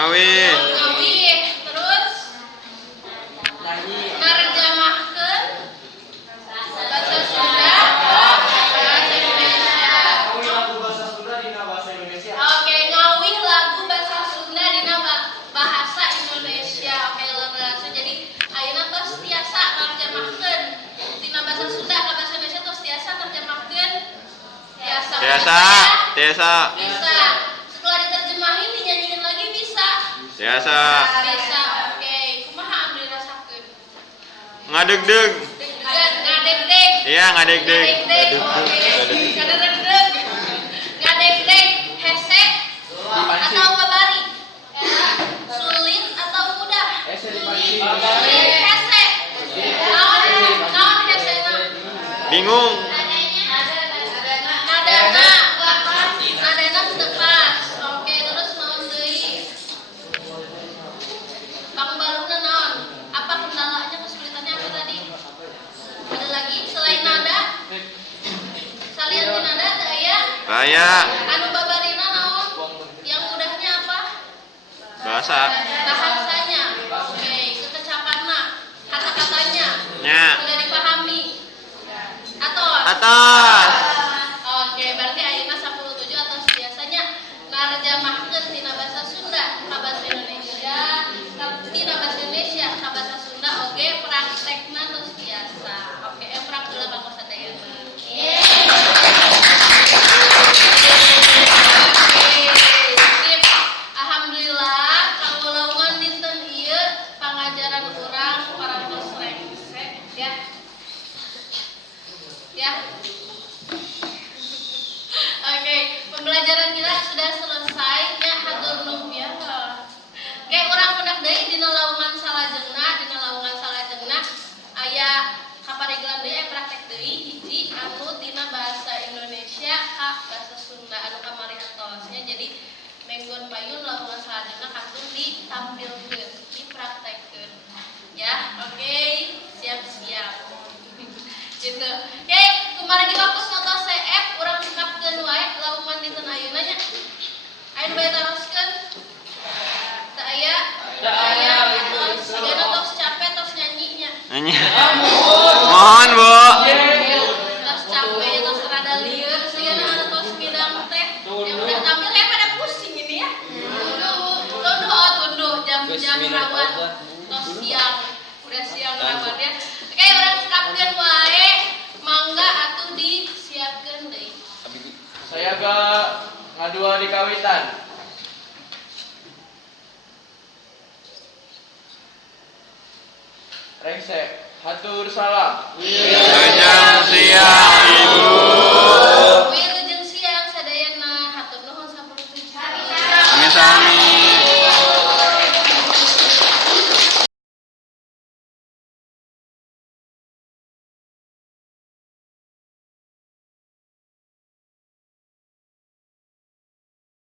Ngawih. Terus narjamahkeun bahasa Sunda bahasa Indonesia. Oke, ngawih lagu bahasa Sunda dina bahasa Indonesia. Oke, leres. Jadi ayeuna tos tiasa narjamahkeun dina bahasa Sunda ka bahasa Indonesia tos tiasa narjamahkeun tiasa. Tiasa. Bisa. Setelah diterjemahin dinyanyiin lagi bisa. Tiasa. Bisa. Oke, kumaha ambil rasakeun? Ngadeg-deg. Ngadeg-deg. Iya, ngadeg-deg. Ngadeg-deg. Ngadeg-deg. Hese atau babari? Sulit atau mudah? Hese. Naon hesena? Bingung. Nadana tepas. Oke, terus naon deui? Pangbaluna naon? Apa kendalanya, kesulitannya apa tadi? Ada lagi selain nada? Salian di nada teu aya? Raya. Anu babarina naon? Yang mudahnya apa? Bahasa. Bahasanya. Oke, kekecapanna, kata-katanya. Nya. Sudah dipahami. Atas. Oke, berarti ayeuna 10-7 atas biasanya narjamahkeun tina bahasa Sunda ka bahasa Indonesia, tina bahasa Indonesia ka bahasa Sunda oge praktekna tos biasa. Oke, prak heula Bang Ustaz aya mah. Sip. Alhamdulillah kawulaungan dinten ieu pangajaran urang parantos rengse ya. Ya. Oke, pembelajaran kita sudah selesai. Ya, hatur nuhun ya. Oke, urang mendak deui dina laungan salajengna aya kaparigelan deui praktek deui hiji anu tina bahasa Indonesia ka bahasa Sunda anu kamari antosnya. Jadi menggon payun laungan salajengna kantun ditampilkeun, dipraktekkeun. Ya, oke, siap-siap. Gitu. Oke, kumaha fokus moto CF urang sikapkeun wae lamungan dinten ayeuna nya. Ayeuna bae taroskeun. Teu aya? Teu aya. Sigana tos capek tos nyanyinya. Nanya. Mohon, Bu. Tos capek tos rada lieur sigana anu tos midang teh. Yang udah tampil pada pusing ini ya. Tunduh jam-jam rawan. Tos siang. Udah siang rawan ya. Oke, urang sikapkeun wae. Mangga atuh disiapkeun deui. Saya ke ngadua di kawitan. Rengse, hatur salam. Sejam siang, Ibu.